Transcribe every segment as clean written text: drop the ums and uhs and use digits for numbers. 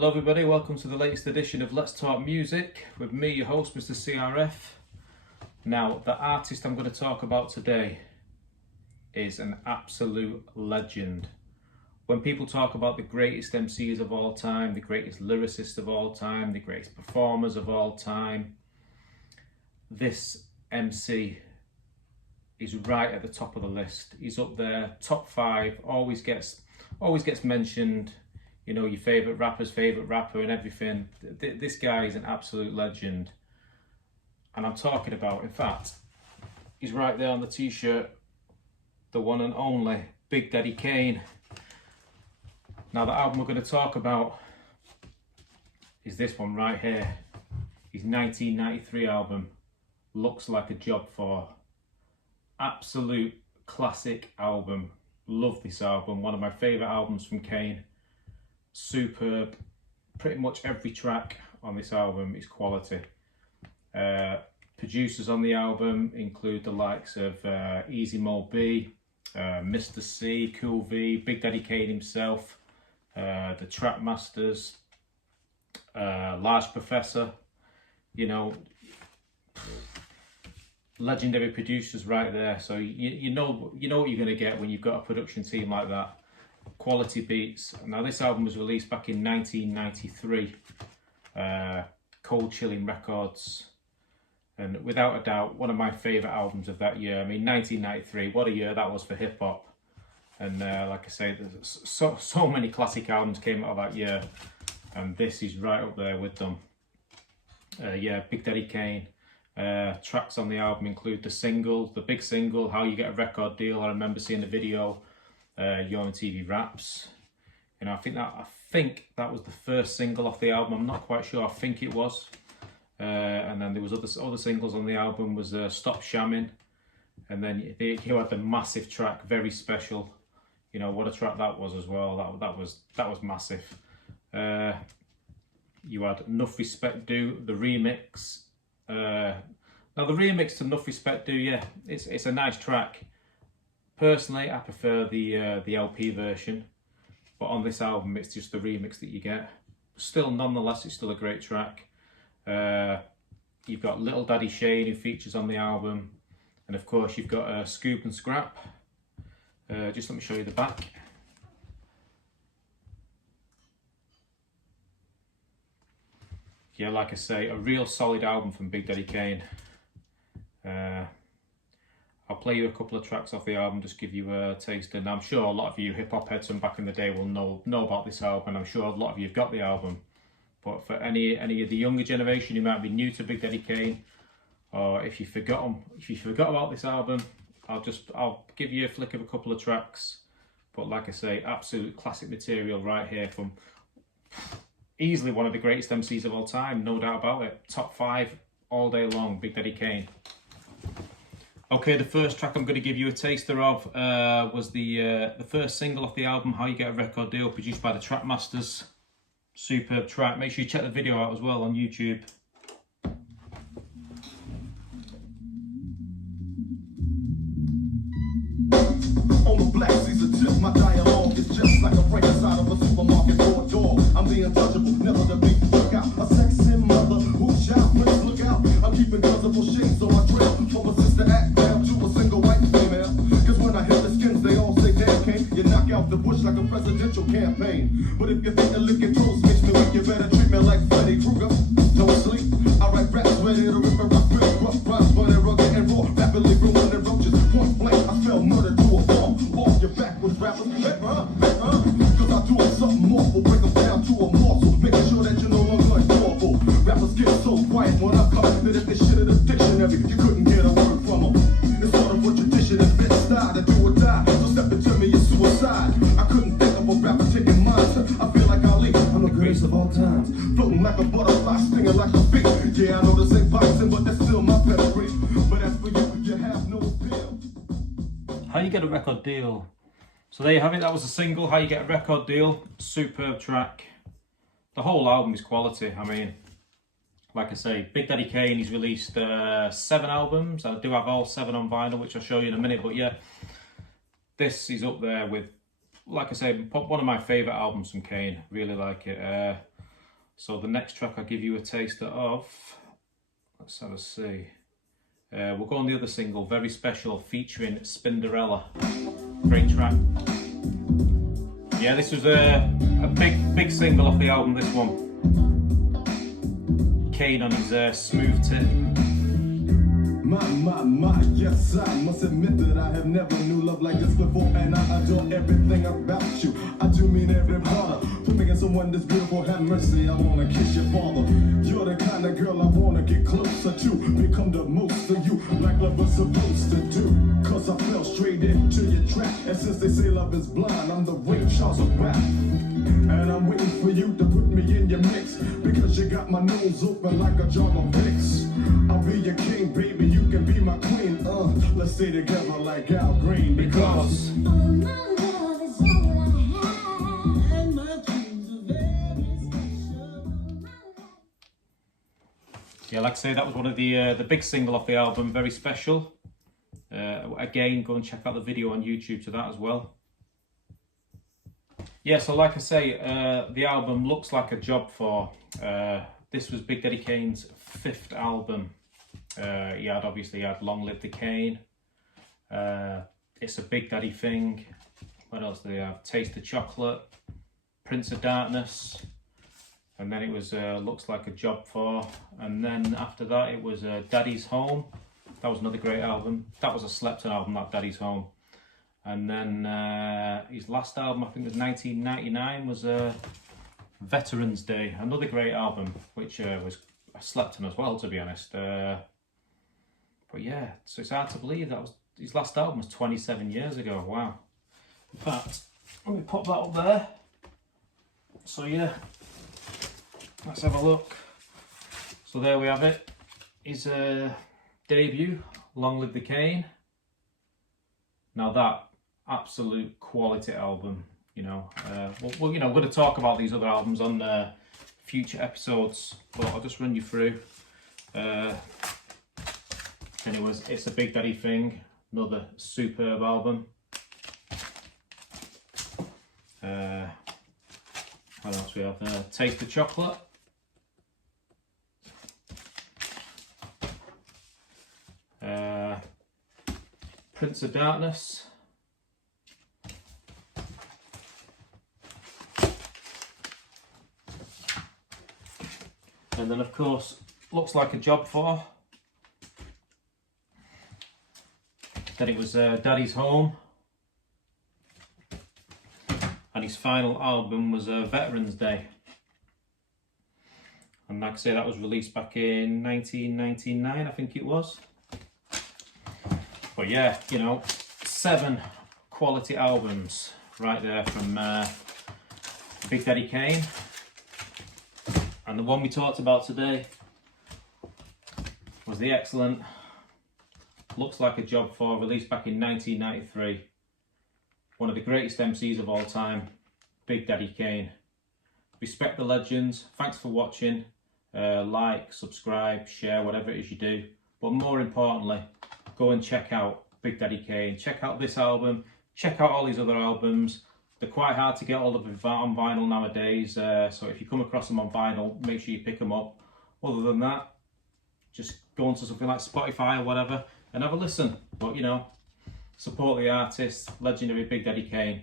Hello everybody, welcome to the latest edition of Let's Talk Music with me, your host, Mr. CRF. Now, the artist I'm going to talk about today is an absolute legend. When people talk about the greatest MCs of all time, the greatest lyricists of all time, the greatest performers of all time, this MC is right at the top of the list. He's up there, top 5, always gets mentioned. You know, your favourite rapper's favourite rapper and everything. This guy is an absolute legend. And I'm talking about, in fact, he's right there on the t-shirt, the one and only Big Daddy Kane. Now, the album we're going to talk about is this one right here. His 1993 album, Looks Like a Job For. Absolute classic album. Love this album. One of my favourite albums from Kane. Superb. Pretty much every track on this album is quality. Producers on the album include the likes of Easy Mo B, Mr. C, Cool V, Big Daddy Kane himself, the Track Masters, Large Professor. You know, legendary producers right there. So you know what you're going to get when you've got a production team like that. Quality beats. Now, this album was released back in 1993, Cold Chillin Records, and without a doubt one of my favourite albums of that year. I mean, 1993, what a year that was for hip hop. And like I say, there's so many classic albums came out of that year, and this is right up there with them. Yeah, Big Daddy Kane. Tracks on the album include the big single, How You Get a Record Deal. I remember seeing the video. You're on TV Raps. You know, I think that was the first single off the album. I'm not quite sure. I think it was. And then there was other singles on the album. Was Stop Shamming, and then you had the massive track, Very Special. You know what a track that was as well. That was massive. You had Enough Respect Due, the remix. Now the remix to Enough Respect Due, yeah, it's a nice track. Personally, I prefer the LP version, but on this album, it's just the remix that you get. Still, nonetheless, it's still a great track. You've got Little Daddy Shane, who features on the album, and of course, you've got Scoop and Scrap. Just let me show you the back. Yeah, like I say, a real solid album from Big Daddy Kane. I'll play you a couple of tracks off the album, just give you a taste, and I'm sure a lot of you hip-hop heads from back in the day will know about this album, and I'm sure a lot of you have got the album. But for any of the younger generation who might be new to Big Daddy Kane, or if you forgot about this album, I'll give you a flick of a couple of tracks. But like I say, absolute classic material right here from easily one of the greatest MCs of all time, no doubt about it. Top 5 all day long, Big Daddy Kane. Okay, the first track I'm going to give you a taster of was the first single off the album, How You Get a Record Deal, produced by the Track Masters. Superb track. Make sure you check the video out as well on YouTube. On the black season tip, my dialogue is just like a break inside of a supermarket door door. I'm the untouchable, never to be took out. A sexy mother who shout, please look out. I'm keeping visible shades on my trail. From a sister act down to a single white female. Cause when I hit the skins, they all say, damn Kane, you knock out the bush like a presidential campaign. But if you think the licking toes makes me weak, you better treat me like Freddy Krueger. Don't sleep, I write raps ready to rip a rock, rough rhymes, funny, rugged and raw. Rapidly ruining roaches, point blank, I spell murder to a bomb. Off your back with rappers, cause I do something awful, break them down to a morsel, making sure that you know I'm unformal. Rappers get so quiet when I'm coming, that if they shit in the dictionary, you couldn't get a word from them. It's sort of a tradition, it's been style to do or die, so step into me is suicide. I couldn't think of a rapper taking mine, I feel like Ali, I'm the greatest of all times, floating like a butterfly, stinging like a bee. Yeah, I know this ain't boxing, but that's still my pedigree. But as for you, you have no appeal. How You Get a Record Deal. So there you have it, that was a single, How You Get a Record Deal. Superb track. The whole album is quality. I mean, like I say, Big Daddy Kane, he's released 7 albums. I do have all 7 on vinyl, which I'll show you in a minute, but yeah, this is up there with, like I say, one of my favourite albums from Kane. Really like it. So the next track I'll give you a taster of, let's have a see. We'll go on the other single, Very Special, featuring Spinderella. Great track. Yeah, this was a big single off the album, this one. Kane on his smooth tip. My, yes, I must admit that I have never knew love like this before, and I adore everything about you. I do mean every part for making someone this beautiful. Have mercy, I wanna kiss your father. You're the kind of girl I wanna get closer to, become the most of you, like love was supposed to do. Cause I fell straight into your trap, and since they say love is blind, I'm the Ray Charles of rap. And I'm waiting for you to put me in your mix, because you got my nose open like a jar of Vicks. I'll be your king, baby, you can be my queen. Let's stay together like Al Green, because my love is all I have, and my dreams are very special. Yeah, like I say, that was one of the big single off the album, Very Special. Again, go and check out the video on YouTube to that as well. Yeah, so like I say, the album looks like a job for. This was Big Daddy Kane's 5th album. He had Long Live the Kane. It's a Big Daddy Thing. What else do they have? Taste the Chocolate, Prince of Darkness, and then it was Looks Like a Job For, and then after that it was Daddy's Home. That was another great album. That was a Slepton album, that Daddy's Home. And then his last album, I think it was 1999, was Veterans Day, another great album, which was a Slepton as well, to be honest. But yeah, so it's hard to believe that was his last album was 27 years ago. Wow. In fact, let me pop that up there. So yeah, let's have a look. So there we have it. His debut, Long Live the Kane. Now that absolute quality album, you know. We're going to talk about these other albums on future episodes, but I'll just run you through. Anyways, It's a Big Daddy Thing, another superb album. What else we have? Taste the Chocolate. Prince of Darkness. And then of course, Looks Like a Job For. Then it was Daddy's Home. And his final album was Veterans Day. And like I say, that was released back in 1999, I think it was. But yeah, you know, 7 quality albums right there from Big Daddy Kane. And the one we talked about today was the excellent Looks Like a Job For, released back in 1993. One of the greatest MCs of all time, Big Daddy Kane. Respect the legends. Thanks for watching. Like, subscribe, share, whatever it is you do. But more importantly, go and check out Big Daddy Kane. Check out this album. Check out all these other albums. They're quite hard to get hold of on vinyl nowadays. So if you come across them on vinyl, make sure you pick them up. Other than that, just go onto something like Spotify or whatever and have a listen. But you know, support the artist, legendary Big Daddy Kane.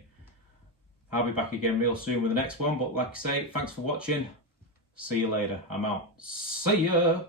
I'll be back again real soon with the next one. But like I say, thanks for watching. See you later. I'm out. See ya.